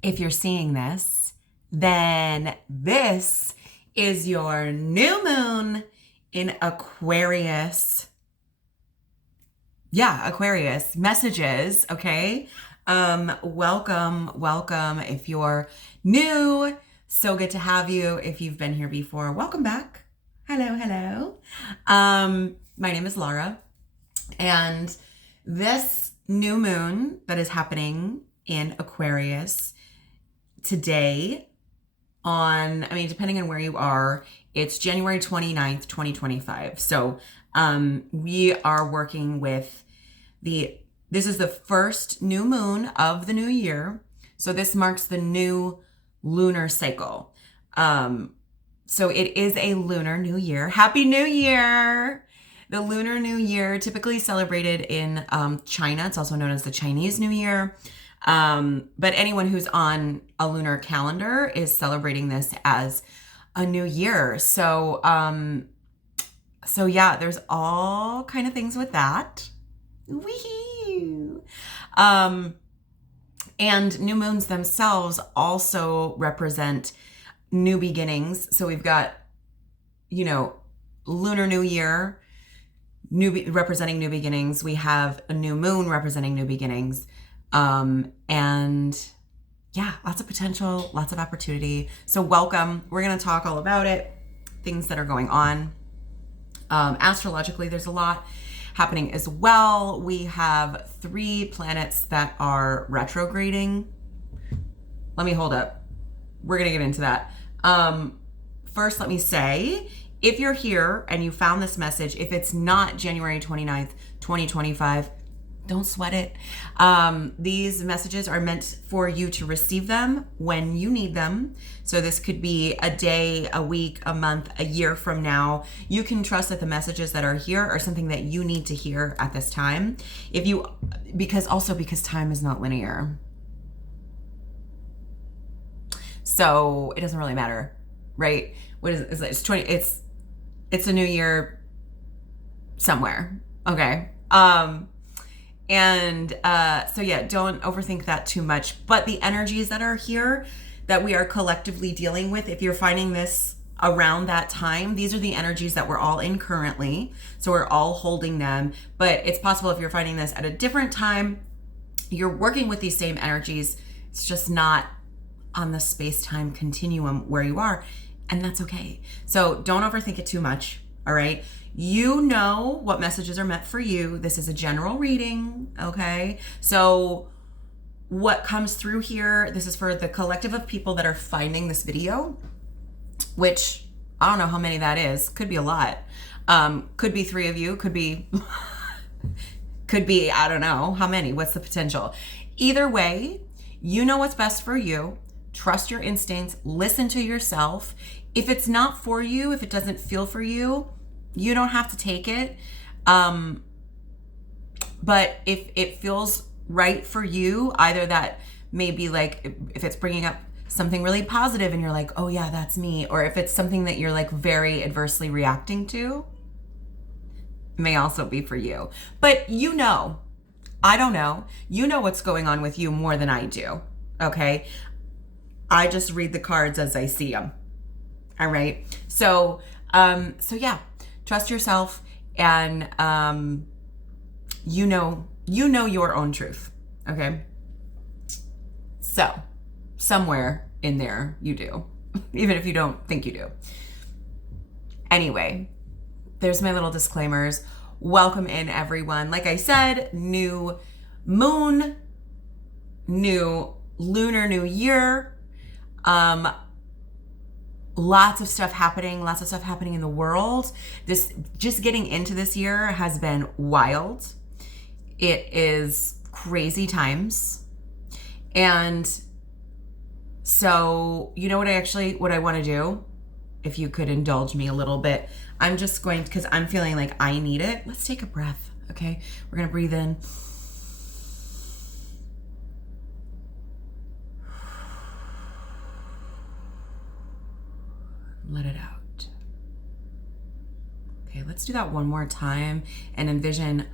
If you're seeing this, then this is your new moon in Aquarius. Yeah, Aquarius messages, okay? Welcome. If you're new, so good to have you. If you've been here before, welcome back. Hello. My name is Lara, and this new moon that is happening in Aquarius today depending on where you are, it's January 29th, 2025. So we are working with this is the first new moon of the new year. So this marks the new lunar cycle. So it is a lunar new year. Happy New Year! The Lunar New Year, typically celebrated in China. It's also known as the Chinese New Year. But anyone who's on a lunar calendar is celebrating this as a new year. So yeah, there's all kind of things with that. Wee-hoo. And new moons themselves also represent new beginnings. So we've got, Lunar New Year, representing new beginnings. We have a new moon representing new beginnings. And yeah, lots of potential, lots of opportunity. So welcome. We're going to talk all about it, things that are going on. Astrologically, there's a lot happening as well. We have 3 planets that are retrograding. Let me hold up. We're going to get into that. First, let me say, if you're here and you found this message, if it's not January 29th, 2025, don't sweat it. These messages are meant for you to receive them when you need them. So this could be a day, a week, a month, a year from now. You can trust that the messages that are here are something that you need to hear at this time. Because time is not linear. So it doesn't really matter, right? What is it? It's 20. It's a new year somewhere. Okay. So yeah, don't overthink that too much. But the energies that are here that we are collectively dealing with, if you're finding this around that time, these are the energies that we're all in currently. So we're all holding them. But it's possible if you're finding this at a different time, you're working with these same energies. It's just not on the space-time continuum where you are. And that's okay. So don't overthink it too much. All right. You know what messages are meant for you. This is a general reading, okay? So what comes through here, this is for the collective of people that are finding this video, which I don't know how many that is. Could be a lot. Could be 3 of you. Could be, I don't know how many. What's the potential? Either way, you know what's best for you. Trust your instincts. Listen to yourself. If it's not for you, if it doesn't feel for you, you don't have to take it. But if it feels right for you, either that may be like, if it's bringing up something really positive and you're like, oh yeah, that's me. Or if it's something that you're like very adversely reacting to, it may also be for you. But I don't know. You know what's going on with you more than I do. Okay. I just read the cards as I see them. All right. So yeah. Trust yourself, and you know your own truth, okay? So, somewhere in there you do, even if you don't think you do. Anyway, there's my little disclaimers. Welcome in, everyone. Like I said, new moon, new lunar new year. Lots of stuff happening in the world. Just getting into this year has been wild. It is crazy times. And so, you know what I want to do? If you could indulge me a little bit, I'm just going, because I'm feeling like I need it. Let's take a breath, okay? We're going to breathe in. Let it out. Okay, let's do that one more time and envision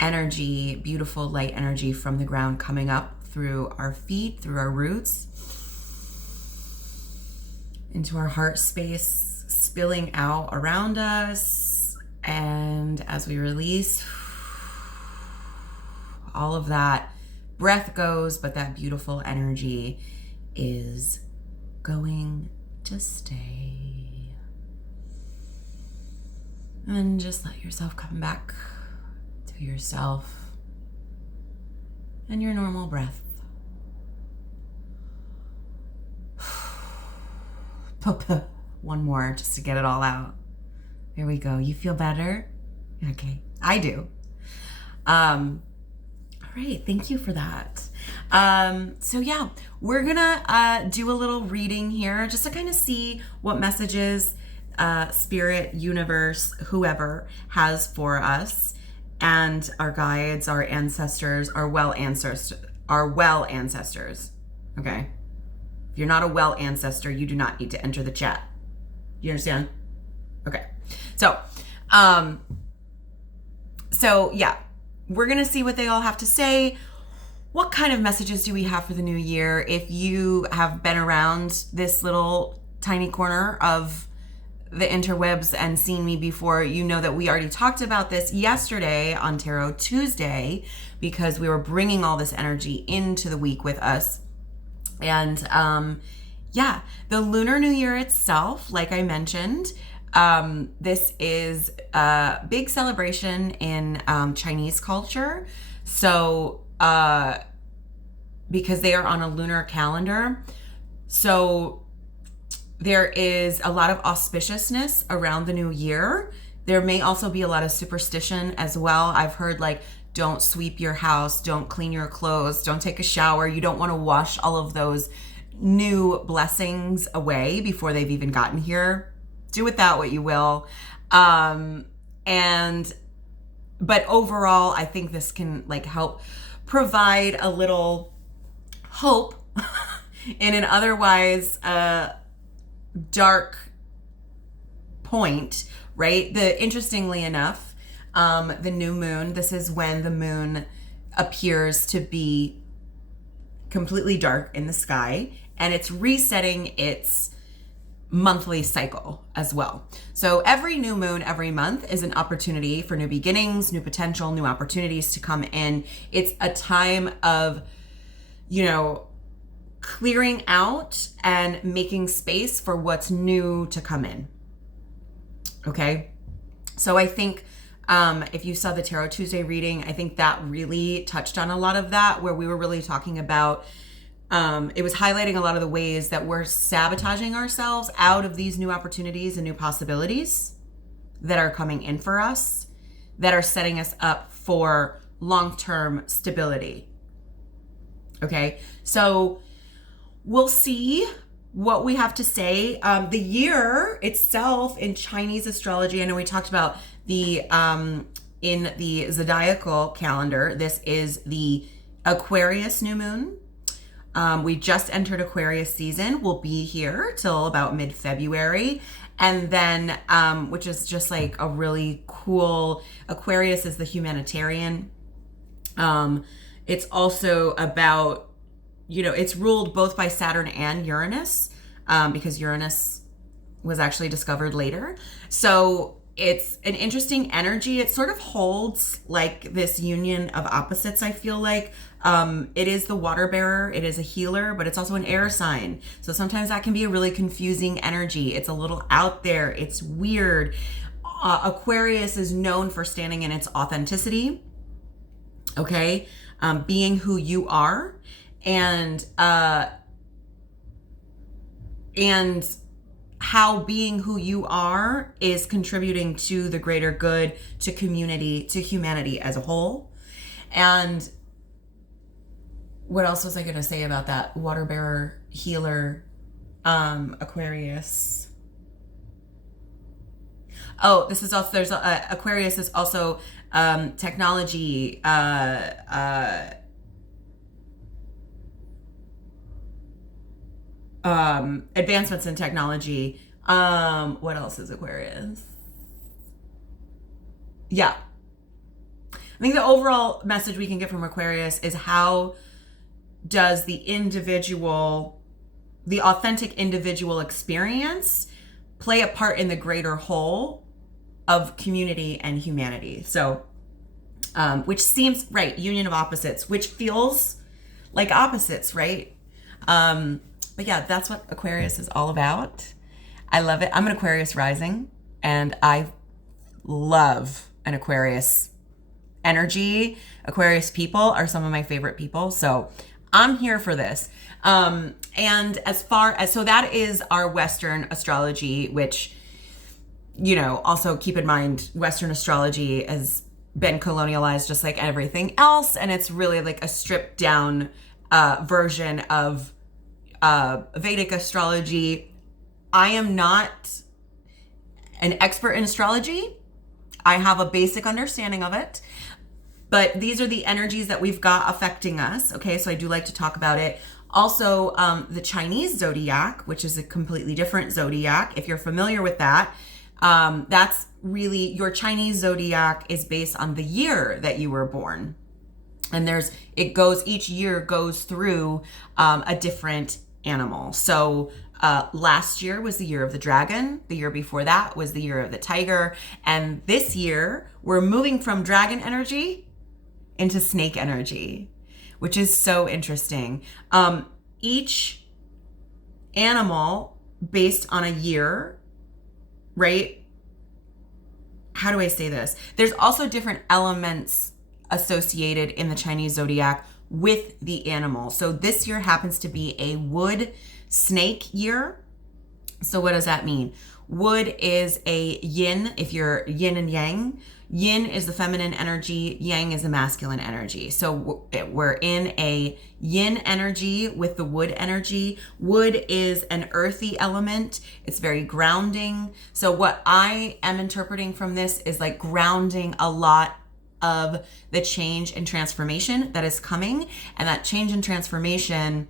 energy, beautiful light energy from the ground coming up through our feet, through our roots, into our heart space, spilling out around us. And as we release, all of that breath goes, but that beautiful energy is going to stay. And just let yourself come back to yourself and your normal breath. One more just to get it all out. There we go. You feel better? Okay, I do. All right, thank you for that. So yeah, we're gonna do a little reading here just to kind of see what messages spirit, universe, whoever has for us, and our guides, our ancestors, our well ancestors. Okay. If you're not a well ancestor, you do not need to enter the chat. You understand? Okay. So yeah, we're going to see what they all have to say. What kind of messages do we have for the new year? If you have been around this little tiny corner of the interwebs and seen me before, you know that we already talked about this yesterday on Tarot Tuesday, because we were bringing all this energy into the week with us. And yeah, the Lunar New Year itself, like I mentioned, this is a big celebration in Chinese culture. So because they are on a lunar calendar, so there is a lot of auspiciousness around the new year. There may also be a lot of superstition as well. I've heard like, don't sweep your house, don't clean your clothes, don't take a shower. You don't want to wash all of those new blessings away before they've even gotten here. Do with that what you will. But overall, I think this can like help provide a little hope in an otherwise dark point, right? Interestingly enough, the new moon, this is when the moon appears to be completely dark in the sky, and it's resetting its monthly cycle as well. So every new moon, every month is an opportunity for new beginnings, new potential, new opportunities to come in. It's a time of, clearing out and making space for what's new to come in. Okay. So I think if you saw the Tarot Tuesday reading, I think that really touched on a lot of that, where we were really talking about, it was highlighting a lot of the ways that we're sabotaging ourselves out of these new opportunities and new possibilities that are coming in for us, that are setting us up for long-term stability. Okay, so we'll see what we have to say. The year itself in Chinese astrology, I know we talked about the in the zodiacal calendar, this is the Aquarius new moon. We just entered Aquarius season. We'll be here till about mid-February. And then, which is just like a really cool, Aquarius is the humanitarian. It's also about, it's ruled both by Saturn and Uranus, because Uranus was actually discovered later. So it's an interesting energy. It sort of holds like this union of opposites, I feel like. It is the water bearer, it is a healer, but it's also an air sign. So sometimes that can be a really confusing energy. It's a little out there, it's weird. Aquarius is known for standing in its authenticity, okay? Being who you are, and how being who you are is contributing to the greater good, to community, to humanity as a whole. And what else was I going to say about that? Water bearer, healer, Aquarius. Oh, this is also, there's Aquarius is also technology, advancements in technology. What else is Aquarius? Yeah. I think the overall message we can get from Aquarius is how does the authentic individual experience play a part in the greater whole of community and humanity? So, which seems right, union of opposites, which feels like opposites, right? But yeah, that's what Aquarius is all about. I love it. I'm an Aquarius rising, and I love an Aquarius energy. Aquarius people are some of my favorite people. So I'm here for this. And as far as, so that is our Western astrology, which, you know, also keep in mind, Western astrology has been colonialized just like everything else. And it's really like a stripped down version of Vedic astrology. I am not an expert in astrology. I have a basic understanding of it, but these are the energies that we've got affecting us. Okay, so I do like to talk about it. Also, the Chinese zodiac, which is a completely different zodiac. If you're familiar with that, that's really, your Chinese zodiac is based on the year that you were born. And each year goes through a different animal. So last year was the year of the dragon. The year before that was the year of the tiger. And this year we're moving from dragon energy into snake energy, which is so interesting. Each animal based on a year, right? How do I say this? There's also different elements associated in the Chinese zodiac with the animal. So this year happens to be a wood snake year. So what does that mean? Wood is a yin, if you're yin and yang. Yin is the feminine energy, yang is the masculine energy. So we're in a yin energy with the wood energy. Wood is an earthy element. It's very grounding. So what I am interpreting from this is like grounding a lot of the change and transformation that is coming. And that change and transformation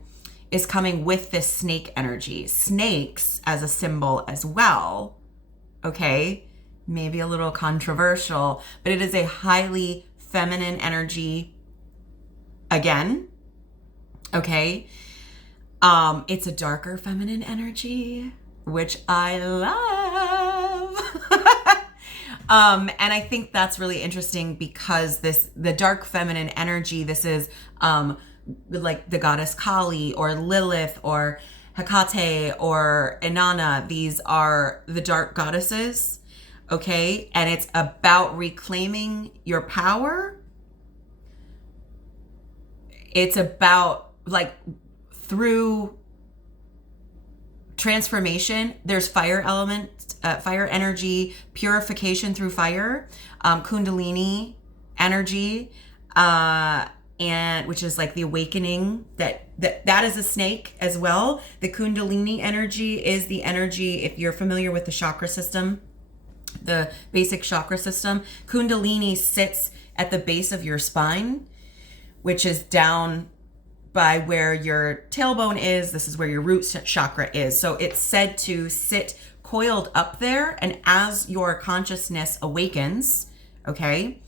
is coming with this snake energy. Snakes as a symbol as well. Okay, maybe a little controversial, but it is a highly feminine energy again. Okay, it's a darker feminine energy, which I love. And I think that's really interesting because the dark feminine energy, this is like the goddess Kali or Lilith or Hecate or Inanna. These are the dark goddesses, okay? And it's about reclaiming your power. It's about like through transformation. There's fire element, fire energy, purification through fire, Kundalini energy, and which is like the awakening that is a snake as well. The Kundalini energy is the energy, if you're familiar with the chakra system, the basic chakra system, Kundalini sits at the base of your spine, which is down by where your tailbone is. This is where your root chakra is. So it's said to sit coiled up there. And as your consciousness awakens, okay,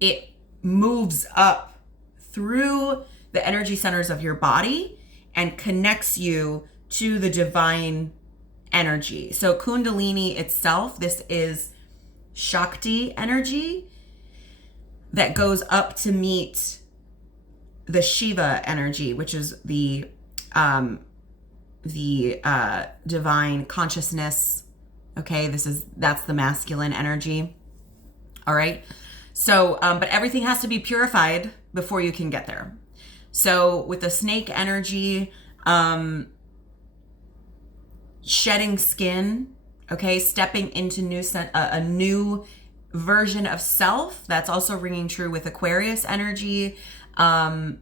it moves up through the energy centers of your body and connects you to the divine energy. So Kundalini itself, this is Shakti energy that goes up to meet the Shiva energy, which is the divine consciousness. Okay, that's the masculine energy. All right. So, but everything has to be purified before you can get there. So with the snake energy, shedding skin, okay, stepping into a new version of self. That's also ringing true with Aquarius energy. And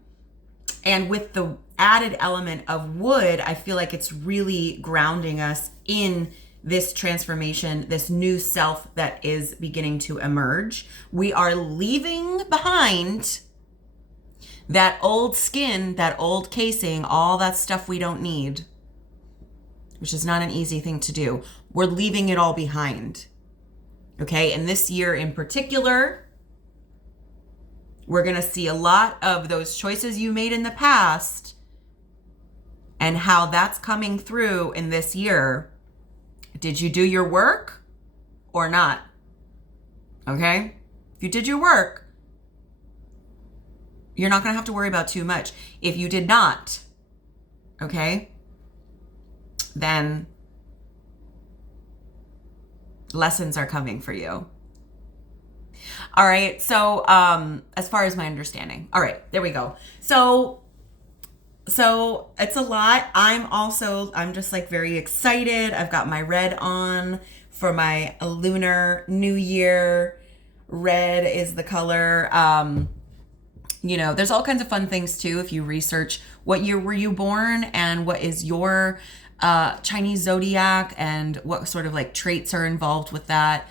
with the added element of wood, I feel like it's really grounding us in this transformation, this new self that is beginning to emerge. We are leaving behind that old skin, that old casing, all that stuff we don't need, which is not an easy thing to do. We're leaving it all behind. Okay, and this year in particular, We're going to see a lot of those choices you made in the past and how that's coming through in this year. Did you do your work or not? Okay? If you did your work, you're not going to have to worry about too much. If you did not, okay, then lessons are coming for you. All right. So, as far as my understanding, all right, there we go. So it's a lot. I'm just like very excited. I've got my red on for my lunar new year. Red is the color. There's all kinds of fun things too. If you research what year were you born and what is your Chinese zodiac and what sort of like traits are involved with that.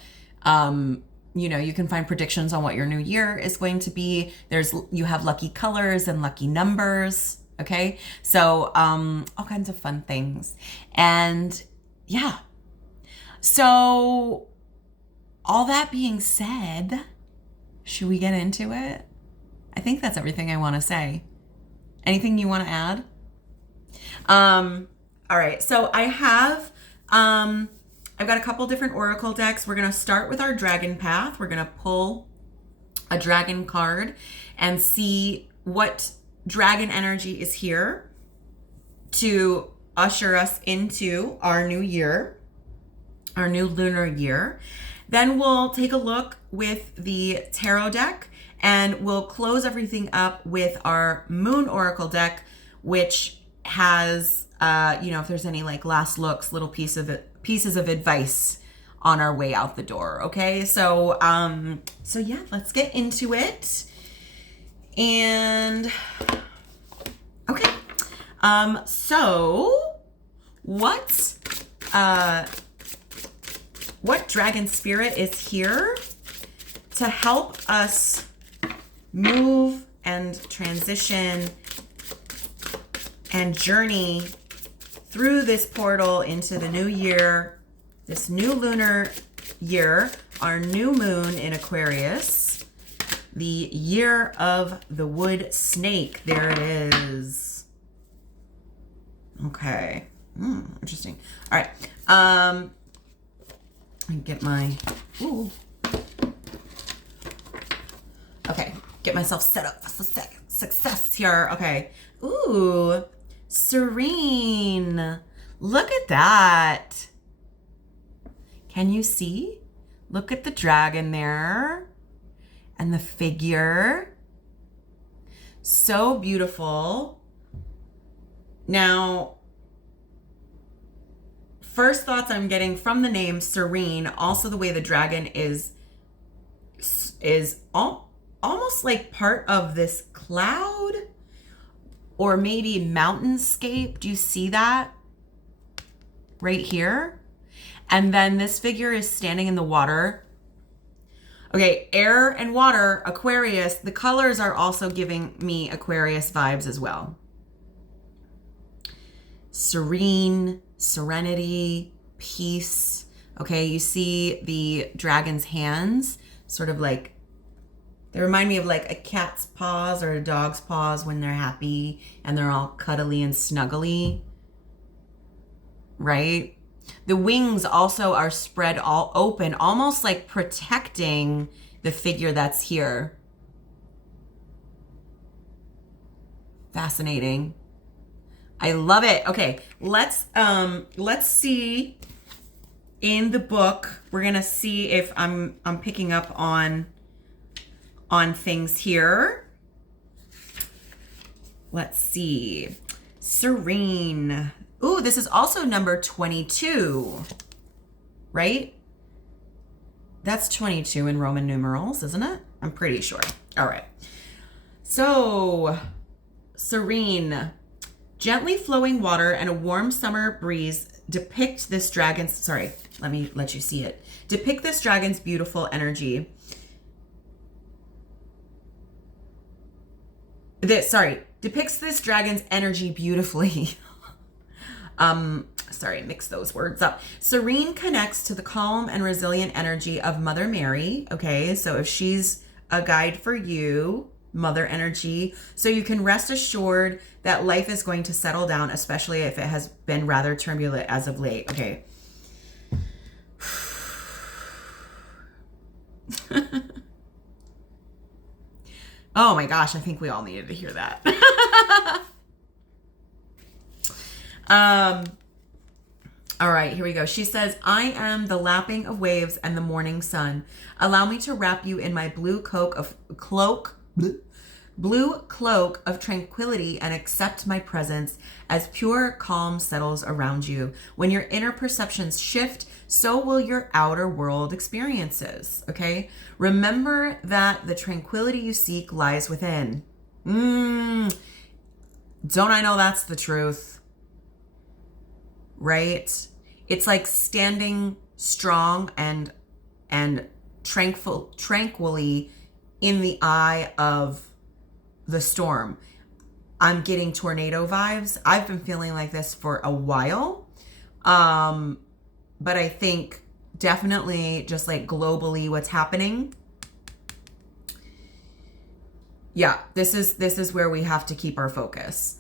You can find predictions on what your new year is going to be. You have lucky colors and lucky numbers. Okay. So, all kinds of fun things. And yeah. So all that being said, should we get into it? I think that's everything I want to say. Anything you want to add? All right. So I have, I've got a couple different oracle decks. We're going to start with our dragon path. We're going to pull a dragon card and see what dragon energy is here to usher us into our new year, our new lunar year. Then we'll take a look with the tarot deck and we'll close everything up with our moon oracle deck, which has, if there's any like last looks, little pieces of advice on our way out the door. Okay. So yeah, let's get into it. And okay. So what dragon spirit is here to help us move and transition and journey through this portal into the new year, this new lunar year, our new moon in Aquarius, the year of the wood snake. There it is. Okay. Interesting. All right. I get my, okay. Get myself set up for success here. Okay. Ooh, serene. Look at that. Can you see? Look at the dragon there and the figure. So beautiful. Now, first thoughts I'm getting from the name serene, also the way the dragon is almost like part of this cloud or maybe mountainscape. Do you see that right here? And then this figure is standing in the water. Okay, air and water, Aquarius. The colors are also giving me Aquarius vibes as well. Serene, serenity, peace. Okay, you see the dragon's hands, sort of like, they remind me of like a cat's paws or a dog's paws when they're happy and they're all cuddly and snuggly, right? The wings also are spread all open, almost like protecting the figure that's here. Fascinating. I love it. Okay, let's see in the book. We're gonna see if I'm picking up on things here. Let's see. Serene. Ooh, this is also number 22, right? That's 22 in Roman numerals, isn't it? I'm pretty sure. All right. So, serene. Gently flowing water and a warm summer breeze depict this dragon's, sorry, let me let you see it. Depict this dragon's beautiful energy. Depicts this dragon's energy beautifully. Mix those words up. Serene connects to the calm and resilient energy of Mother Mary. Okay, so if she's a guide for you, mother energy. So you can rest assured that life is going to settle down, especially if it has been rather turbulent as of late. Okay. Oh my gosh, I think we all needed to hear that. All right, here we go. She says, I am the lapping of waves and the morning sun. Allow me to wrap you in my blue cloak of tranquility and accept my presence as pure calm settles around you. When your inner perceptions shift, so will your outer world experiences. Okay? Remember that the tranquility you seek lies within. Don't I know that's the truth? Right? It's like standing strong and tranquilly in the eye of the storm. I'm getting tornado vibes. I've been feeling like this for a while. But I think definitely just like globally what's happening. Yeah, this is where we have to keep our focus.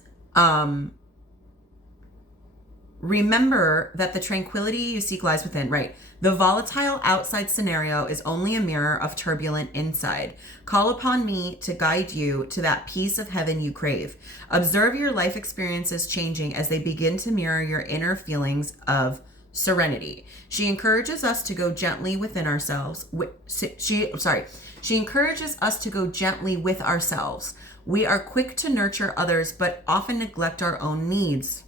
Remember that the tranquility you seek lies within, right? The volatile outside scenario is only a mirror of turbulent inside. Call upon me to guide you to that peace of heaven you crave. Observe your life experiences changing as they begin to mirror your inner feelings of serenity. She encourages us to go gently within ourselves. She encourages us to go gently with ourselves. We are quick to nurture others, but often neglect our own needs.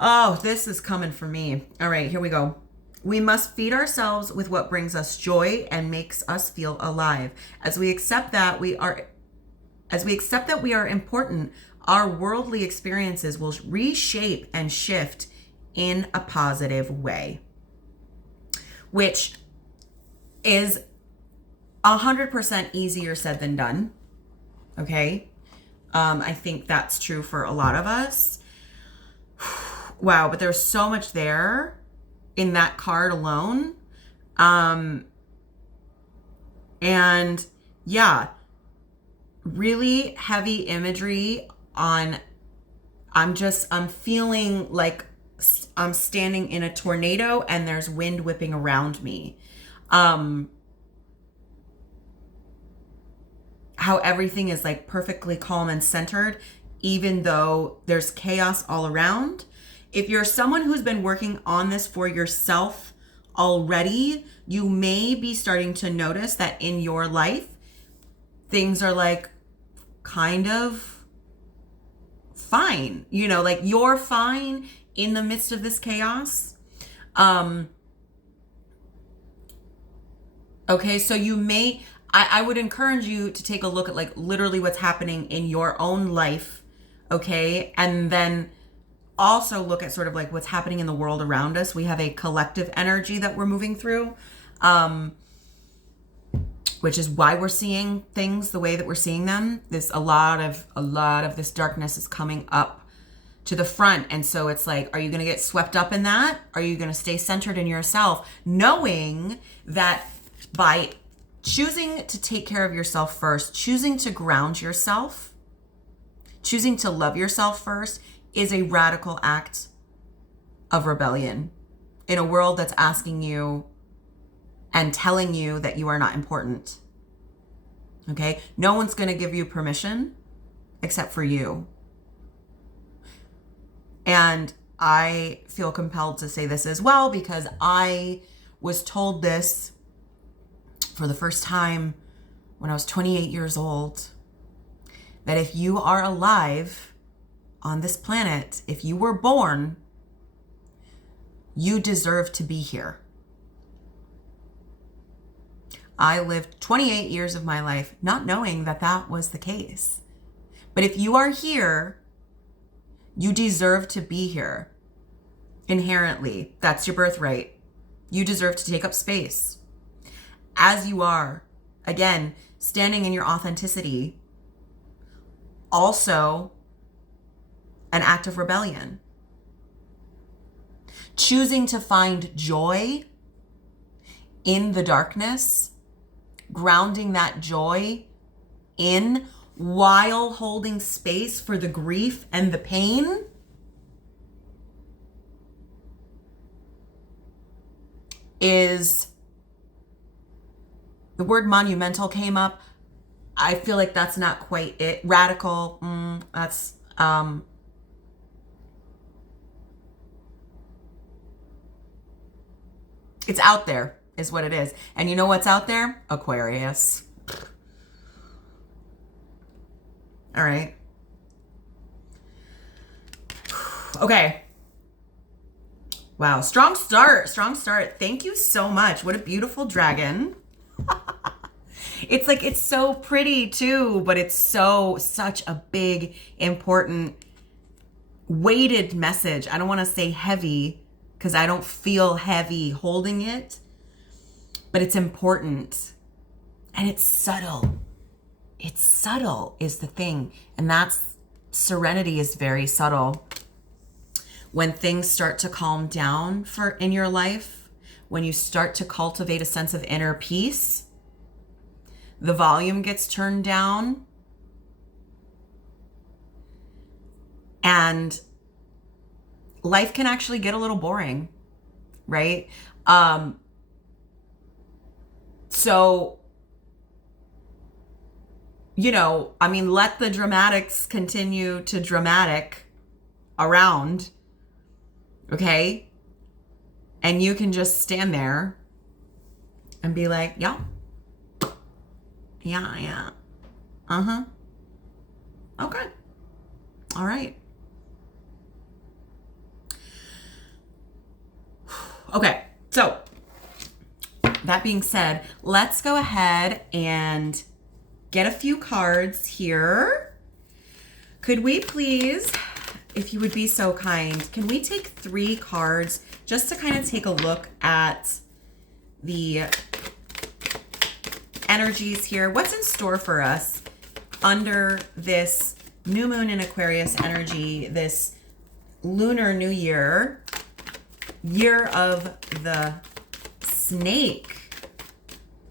Oh, this is coming for me. All right, here we go. We must feed ourselves with what brings us joy and makes us feel alive. As we accept that we are important, our worldly experiences will reshape and shift in a positive way, which is 100% easier said than done. Okay. I think that's true for a lot of us. Wow, but there's so much there in that card alone. And yeah, really heavy imagery on, I'm feeling like I'm standing in a tornado and there's wind whipping around me. How everything is like perfectly calm and centered, even though there's chaos all around. If you're someone who's been working on this for yourself already, you may be starting to notice that in your life, things are like kind of fine. You know, like you're fine in the midst of this chaos. Okay, so you may, I would encourage you to take a look at like literally what's happening in your own life. Okay, and then also look at sort of like what's happening in the world around us. We have a collective energy that we're moving through, which is why we're seeing things the way that we're seeing them. A lot of this darkness is coming up to the front. And so it's like, are you going to get swept up in that? Are you going to stay centered in yourself, knowing that by choosing to take care of yourself first, choosing to ground yourself, choosing to love yourself first, is a radical act of rebellion in a world that's asking you and telling you that you are not important. Okay? No one's going to give you permission except for you. And I feel compelled to say this as well because I was told this for the first time when I was 28 years old, that if you are alive on this planet, if you were born, you deserve to be here. I lived 28 years of my life not knowing that that was the case. But if you are here, you deserve to be here. Inherently, that's your birthright. You deserve to take up space. As you are, again, standing in your authenticity, also an act of rebellion. Choosing to find joy in the darkness, grounding that joy in while holding space for the grief and the pain is, the word monumental came up. I feel like that's not quite it. Radical, that's, it's out there is what it is. And you know what's out there? Aquarius. All right. Okay. Wow. Strong start. Strong start. Thank you so much. What a beautiful dragon. It's like, it's so pretty too, but it's such a big, important, weighted message. I don't want to say heavy because I don't feel heavy holding it, but it's important and it's subtle. It's subtle is the thing. And that's, serenity is very subtle. When things start to calm down in your life, when you start to cultivate a sense of inner peace, the volume gets turned down and life can actually get a little boring, right? So, you know, I mean, let the dramatics continue to dramatic around, okay? And you can just stand there and be like, yeah. Uh-huh. Okay. All right. Okay. So that being said, let's go ahead and get a few cards here. Could we please, if you would be so kind, can we take 3 cards just to kind of take a look at the energies here? What's in store for us under this new moon in Aquarius energy, this lunar new year, year of the snake?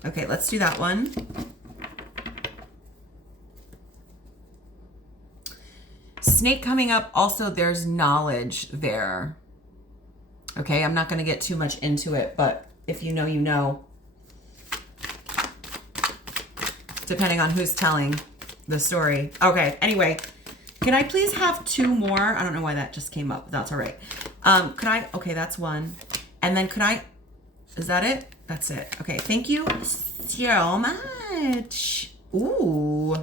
Okay, let's do that one. Snake coming up. Also, there's knowledge there. Okay, I'm not going to get too much into it, but if you know, you know. Depending on who's telling the story. Okay, anyway, can I please have 2 more? I don't know why that just came up, but that's all right. Okay, that's 1. And then is that it? That's it. Okay, thank you so much. Ooh.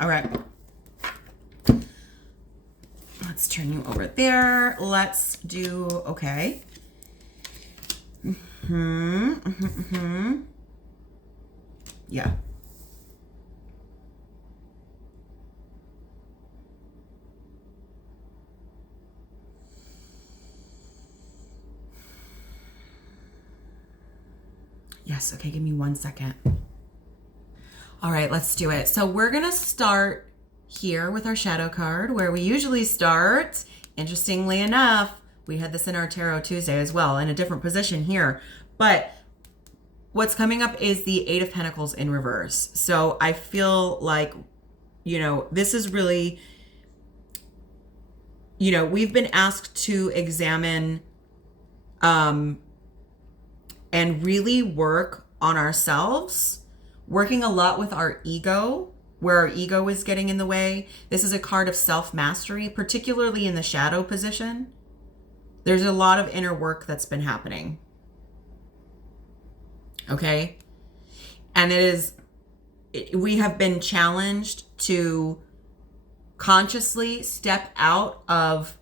All right. Let's turn you over there. Let's do, okay. Yeah. Yes. Okay. Give me 1 second. All right, let's do it. So we're going to start here with our shadow card where we usually start. Interestingly enough, we had this in our Tarot Tuesday as well in a different position here. But what's coming up is the 8 of Pentacles in reverse. So I feel like, you know, this is really, you know, we've been asked to examine and really work on ourselves, working a lot with our ego, where our ego is getting in the way. This is a card of self-mastery, particularly in the shadow position. There's a lot of inner work that's been happening. Okay? And we have been challenged to consciously step out of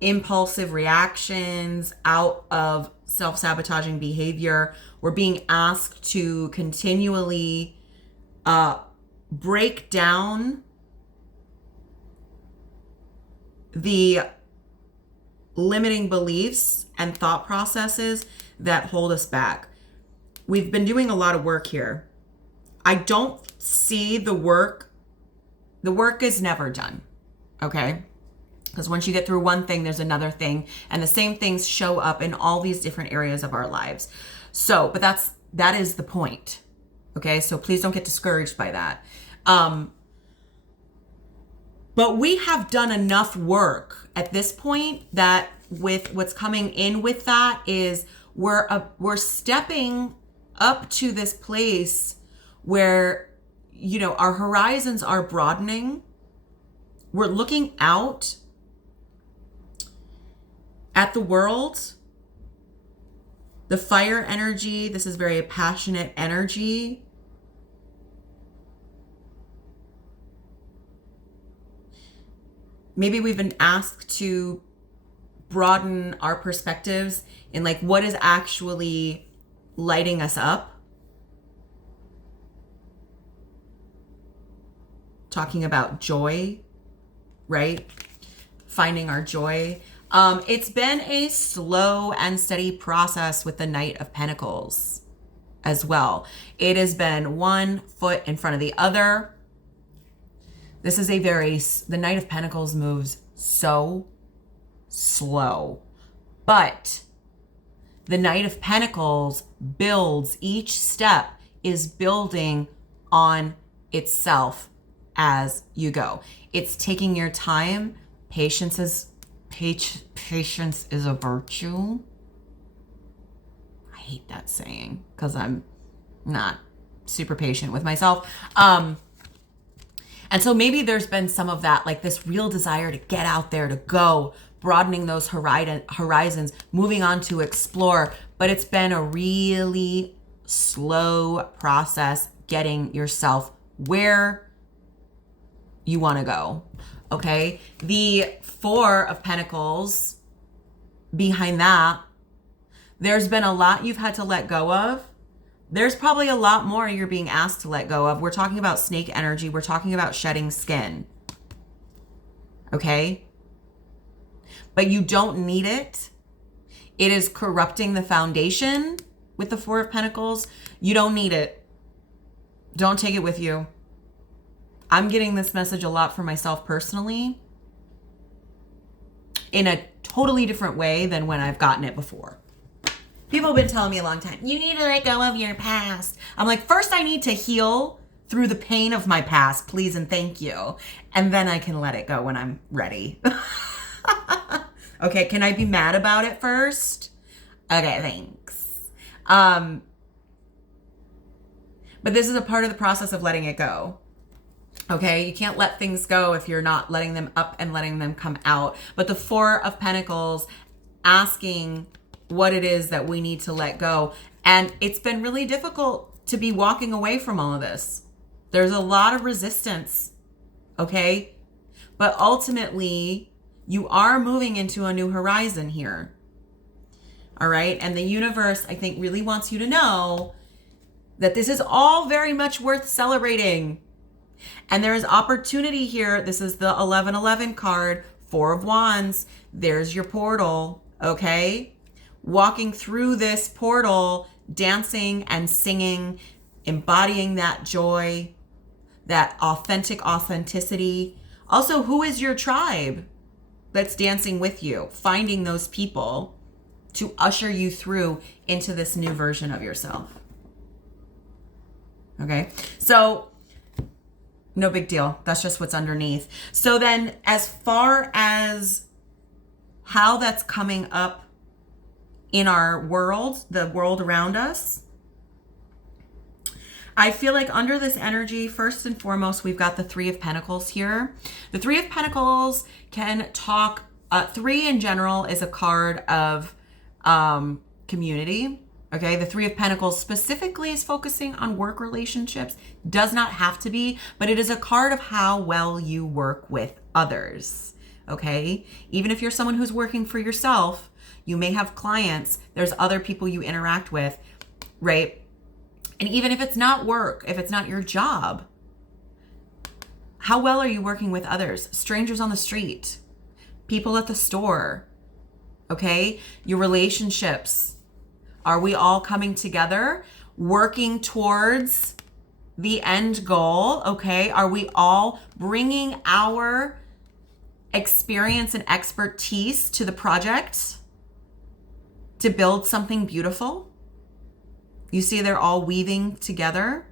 impulsive reactions, out of self-sabotaging behavior. We're being asked to continually break down the limiting beliefs and thought processes that hold us back. We've been doing a lot of work here. I don't see the work is never done, okay? Because once you get through one thing, there's another thing, and the same things show up in all these different areas of our lives. So, but that is the point. Okay, so please don't get discouraged by that. But we have done enough work at this point that with what's coming in with that is we're stepping up to this place where, you know, our horizons are broadening. We're looking out at the world. The fire energy, this is very passionate energy. Maybe we've been asked to broaden our perspectives in like what is actually lighting us up. Talking about joy, right? Finding our joy. It's been a slow and steady process with the Knight of Pentacles as well. It has been one foot in front of the other. This is the Knight of Pentacles moves so slow, but the Knight of Pentacles builds, each step is building on itself as you go. It's taking your time. Patience is a virtue. I hate that saying because I'm not super patient with myself. And so maybe there's been some of that, like this real desire to get out there, to go, broadening those horizons, moving on to explore. But it's been a really slow process getting yourself where you want to go. Okay. The Four of Pentacles, behind that, there's been a lot you've had to let go of. There's probably a lot more you're being asked to let go of. We're talking about snake energy. We're talking about shedding skin. Okay? But you don't need it. It is corrupting the foundation with the Four of Pentacles. You don't need it. Don't take it with you. I'm getting this message a lot for myself personally in a totally different way than when I've gotten it before. People have been telling me a long time, you need to let go of your past. I'm like, first I need to heal through the pain of my past, please and thank you. And then I can let it go when I'm ready. Okay, can I be mad about it first? Okay, thanks. But this is a part of the process of letting it go. Okay, you can't let things go if you're not letting them up and letting them come out. But the Four of Pentacles asking what it is that we need to let go. And it's been really difficult to be walking away from all of this. There's a lot of resistance, okay? But ultimately, you are moving into a new horizon here. All right? And the universe, I think, really wants you to know that this is all very much worth celebrating. And there is opportunity here. This is the 1111 card, Four of Wands. There's your portal, okay? Walking through this portal, dancing and singing, embodying that joy, that authenticity. Also, who is your tribe that's dancing with you? Finding those people to usher you through into this new version of yourself. Okay, so no big deal. That's just what's underneath. So then as far as how that's coming up in our world, the world around us, I feel like under this energy, first and foremost, we've got the Three of Pentacles here. The Three of Pentacles can talk, three in general is a card of community. Okay, the Three of Pentacles specifically is focusing on work relationships. Does not have to be, but it is a card of how well you work with others. Okay, even if you're someone who's working for yourself, you may have clients, there's other people you interact with, right? And even if it's not work, if it's not your job, how well are you working with others? Strangers on the street, people at the store, okay? Your relationships. Are we all coming together, working towards the end goal, okay? Are we all bringing our experience and expertise to the project to build something beautiful? You see they're all weaving together.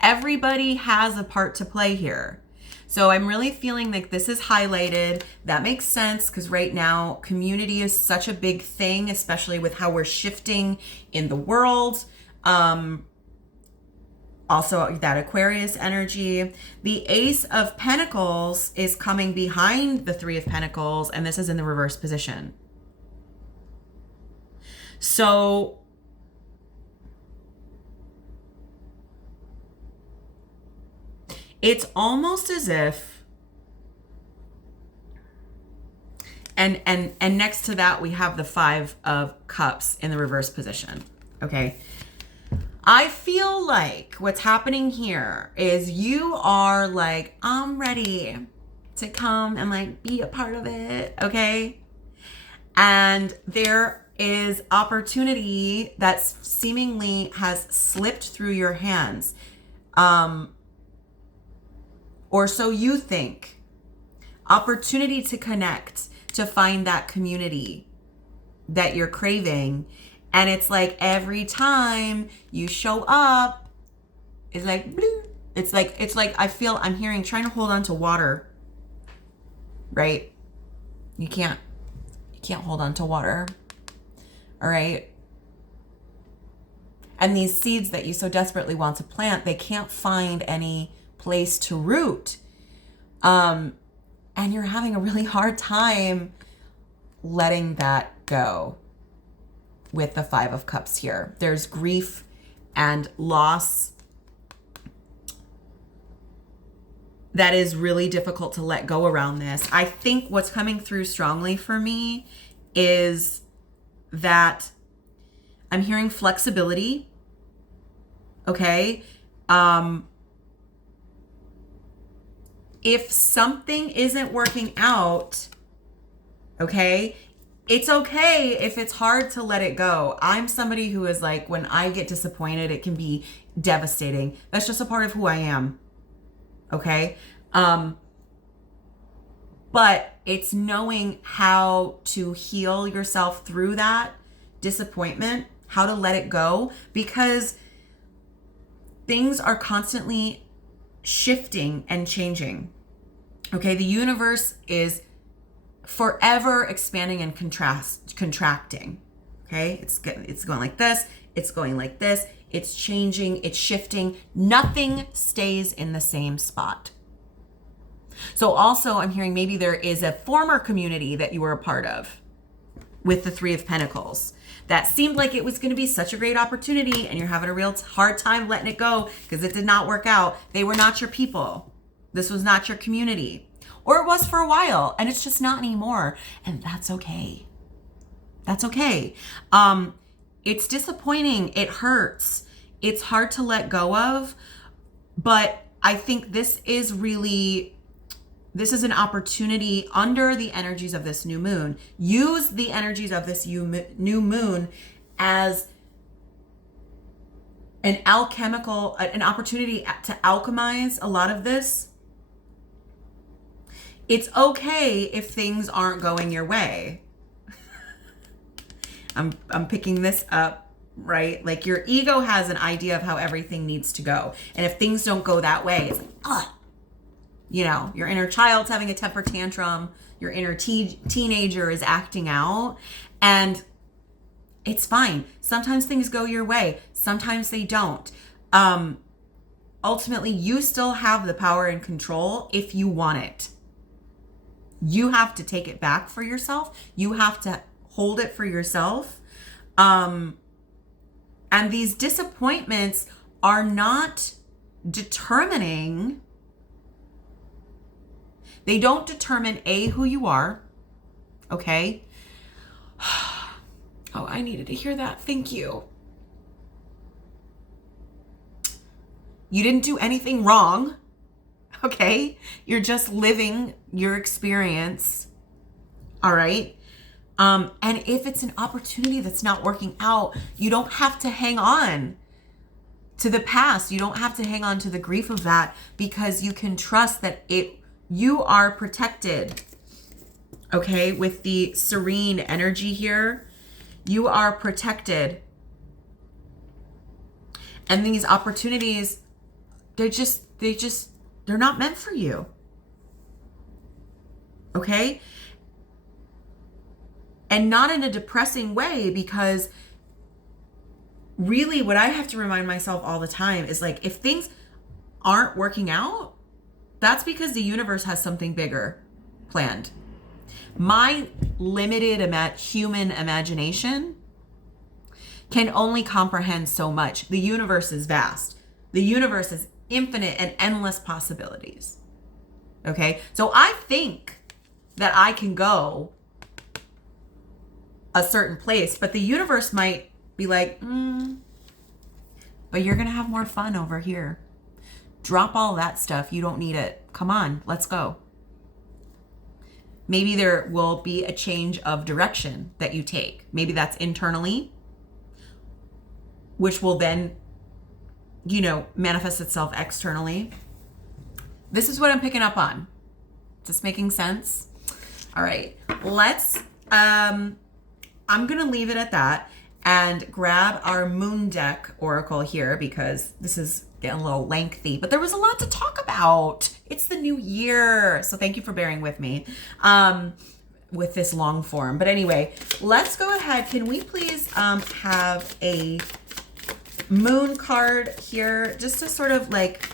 Everybody has a part to play here. So I'm really feeling like this is highlighted. That makes sense because right now community is such a big thing, especially with how we're shifting in the world. Also that Aquarius energy. The Ace of Pentacles is coming behind the Three of Pentacles, and this is in the reverse position. So it's almost as if, and next to that we have the Five of Cups in the reverse position. Okay. I feel like what's happening here is you are like, I'm ready to come and like be a part of it. Okay. And there is opportunity that seemingly has slipped through your hands. Or so you think. Opportunity to connect, to find that community that you're craving. And it's like every time you show up, it's like, bloop. It's like I'm hearing trying to hold on to water, right? You can't hold on to water. All right. And these seeds that you so desperately want to plant, they can't find any place to root. And you're having a really hard time letting that go with the Five of Cups here. There's grief and loss that is really difficult to let go around this. I think what's coming through strongly for me is that I'm hearing flexibility. Okay. If something isn't working out, okay, it's okay if it's hard to let it go. I'm somebody who is like, when I get disappointed, it can be devastating. That's just a part of who I am. Okay. But it's knowing how to heal yourself through that disappointment, how to let it go, because things are constantly shifting and changing. Okay. The universe is forever expanding and contracting. Okay. It's going like this. It's going like this. It's changing. It's shifting. Nothing stays in the same spot. So also I'm hearing maybe there is a former community that you were a part of with the Three of Pentacles that seemed like it was going to be such a great opportunity, and you're having a real hard time letting it go because it did not work out. They were not your people. This was not your community. Or it was for a while and it's just not anymore. And that's okay. That's okay. It's disappointing. It hurts. It's hard to let go of. But I think this is an opportunity under the energies of this new moon. Use the energies of this new moon as an opportunity to alchemize a lot of this. It's okay if things aren't going your way. I'm picking this up, right? Like your ego has an idea of how everything needs to go. And if things don't go that way, it's like, you know, your inner child's having a temper tantrum. Your inner teenager is acting out. And it's fine. Sometimes things go your way. Sometimes they don't. Ultimately, you still have the power and control if you want it. You have to take it back for yourself. You have to hold it for yourself. And these disappointments are not determining. They don't determine who you are. Okay. Oh, I needed to hear that. Thank you. You didn't do anything wrong. Okay. You're just living your experience. All right. And if it's an opportunity that's not working out, you don't have to hang on to the past. You don't have to hang on to the grief of that, because you can trust that you are protected. Okay. With the serene energy here, you are protected. And these opportunities, they're not meant for you. Okay? And not in a depressing way, because really what I have to remind myself all the time is like, if things aren't working out, that's because the universe has something bigger planned. My limited human imagination can only comprehend so much. The universe is vast. The universe is infinite and endless possibilities. Okay? So I think that I can go a certain place, but the universe might be like, but you're going to have more fun over here. Drop all that stuff. You don't need it. Come on, let's go. Maybe there will be a change of direction that you take. Maybe that's internally, which will then, manifest itself externally. This is what I'm picking up on. Is this making sense? All right, I'm going to leave it at that and grab our moon deck oracle here, because this is getting a little lengthy, but there was a lot to talk about. It's the new year. So thank you for bearing with me with this long form. But anyway, let's go ahead. Can we please have a moon card here, just to sort of like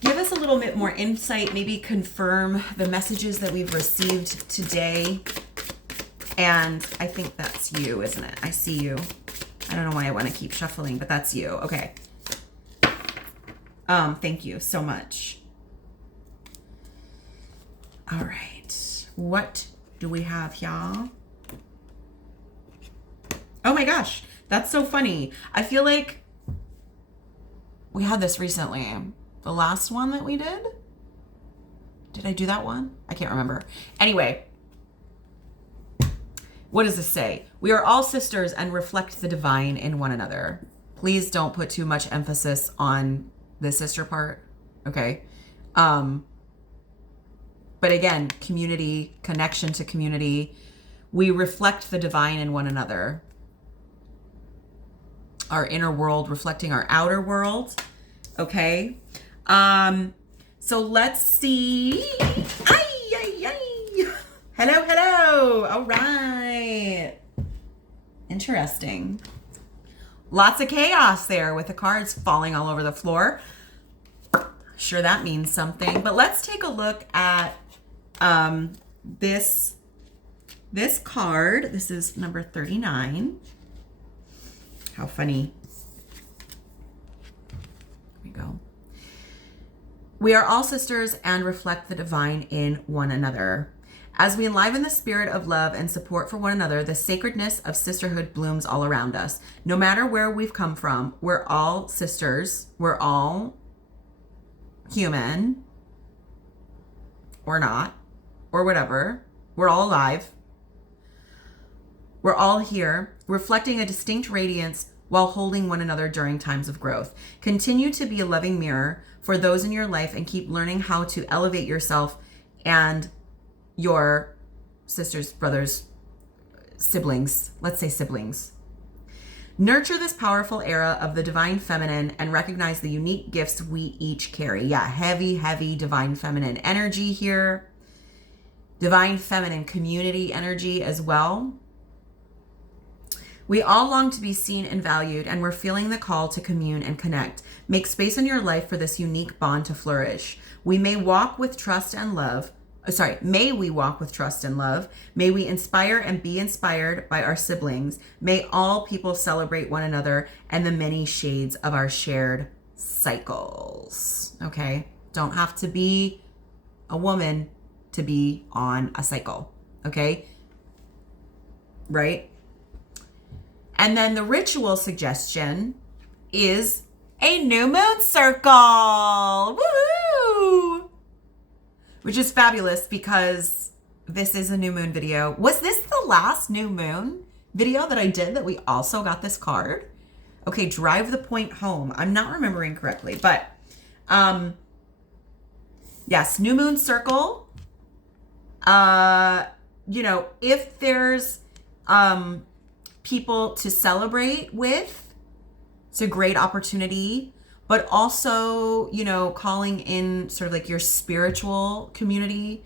give us a little bit more insight, maybe confirm the messages that we've received today. And I think that's you, isn't it? I see you. I don't know why I want to keep shuffling, but that's you. Okay. Thank you so much. All right. What do we have, y'all? Oh my gosh. That's so funny. I feel like we had this recently. The last one that we did? Did I do that one? I can't remember. Anyway. What does this say? We are all sisters and reflect the divine in one another. Please don't put too much emphasis on the sister part. Okay. But again, community, connection to community. We reflect the divine in one another. Our inner world reflecting our outer world. Okay. So let's see. Hello. All right. Interesting. Lots of chaos there with the cards falling all over the floor. Sure, that means something. But let's take a look at this card. This is number 39. How funny. Here we go. We are all sisters and reflect the divine in one another. As we enliven the spirit of love and support for one another, the sacredness of sisterhood blooms all around us. No matter where we've come from, we're all sisters. We're all human. Or not. Or whatever. We're all alive. We're all here, reflecting a distinct radiance while holding one another during times of growth. Continue to be a loving mirror for those in your life and keep learning how to elevate yourself and your sisters, brothers, siblings. Let's say siblings. Nurture this powerful era of the divine feminine and recognize the unique gifts we each carry. Yeah, heavy divine feminine energy here. Divine feminine community energy as well. We all long to be seen and valued, and we're feeling the call to commune and connect. Make space in your life for this unique bond to flourish. We may walk with trust and love. May we walk with trust and love. May we inspire and be inspired by our siblings. May all people celebrate one another and the many shades of our shared cycles. Okay? Don't have to be a woman to be on a cycle. Okay? Right? And then the ritual suggestion is a new moon circle. Woohoo! Which is fabulous because this is a new moon video. Was this the last new moon video that I did that we also got this card? Okay, drive the point home. I'm not remembering correctly, but yes, new moon circle. If there's people to celebrate with, It's a great opportunity, but also, you know, calling in sort of like your spiritual community.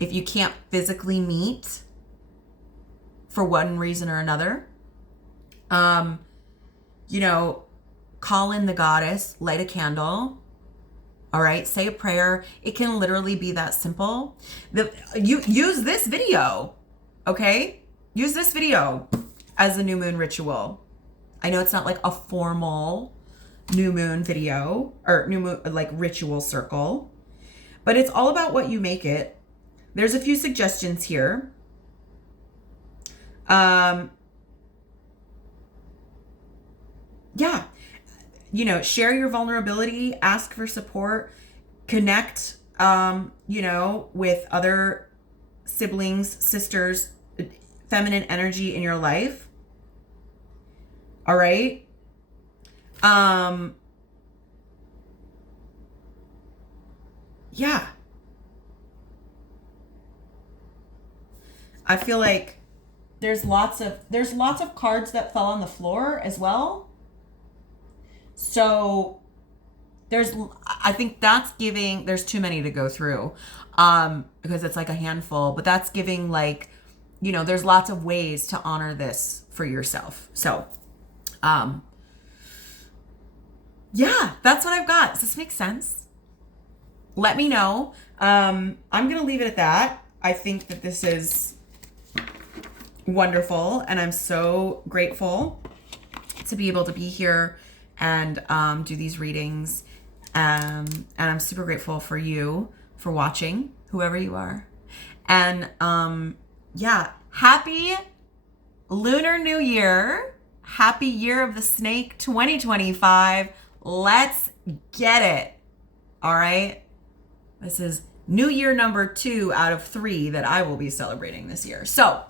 If you can't physically meet for one reason or another, you know, call in the goddess, light a candle. All right, say a prayer. It can literally be that simple. You use this video, okay? Use this video as a new moon ritual. I know it's not like a formal new moon video or new moon like ritual circle, but it's all about what you make it. There's a few suggestions here. Yeah, you know, share your vulnerability, ask for support, connect, you know, with other siblings, sisters, feminine energy in your life. All right. Yeah. I feel like there's lots of cards that fell on the floor as well. So I think that's giving, there's too many to go through, because it's like a handful, but that's giving like, you know, there's lots of ways to honor this for yourself. So, yeah, that's what I've got. Does this make sense? Let me know. I'm going to leave it at that. I think that this is wonderful, and I'm so grateful to be able to be here and do these readings. And I'm super grateful for you for watching, whoever you are. And yeah, happy Lunar New Year. Happy Year of the Snake 2025. Let's get it. All right. This is New Year number 2 out of 3 that I will be celebrating this year. So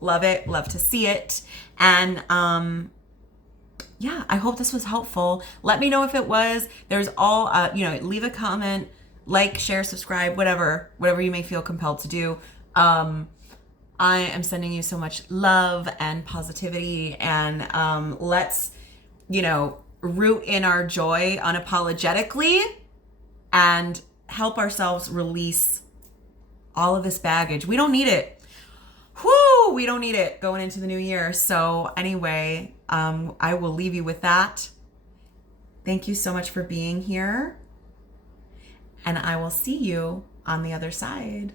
love it. Love to see it. And yeah, I hope this was helpful. Let me know if it was. There's all, you know, leave a comment, like, share, subscribe, whatever you may feel compelled to do. I am sending you so much love and positivity, and let's, you know, root in our joy unapologetically and help ourselves release all of this baggage. We don't need it. Whoo, we don't need it going into the new year. So anyway, I will leave you with that. Thank you so much for being here, and I will see you on the other side.